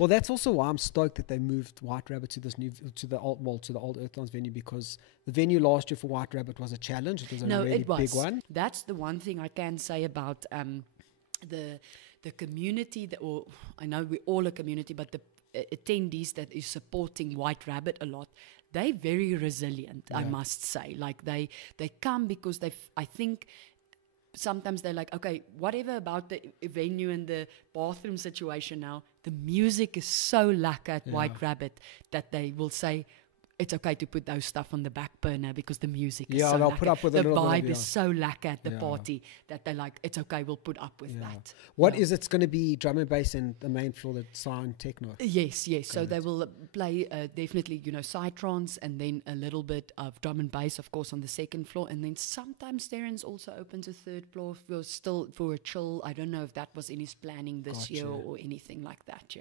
Well, that's also why I'm stoked that they moved White Rabbit to this new, to the old Earthdance venue, because the venue last year for White Rabbit was a challenge. It was a really big one. That's the one thing I can say about the community, or I know we're all a community, but the attendees that is supporting White Rabbit a lot, they're very resilient, I must say. Like they come because I think sometimes they're like, okay, whatever about the venue and the bathroom situation now, the music is so lacquer at White Rabbit that they will say, it's okay to put those stuff on the back burner because the music is so they'll lacquer. put up with the a little vibe bit of, is so lacquer at the party that they're like, it's okay, we'll put up with that. What is it's going to be drum and bass and the main floor, that sound techno? Yes. So they will play definitely, psytrance, and then a little bit of drum and bass, of course, on the second floor. And then sometimes Terrence also opens a third floor for a chill. I don't know if that was in his planning this year or anything like that,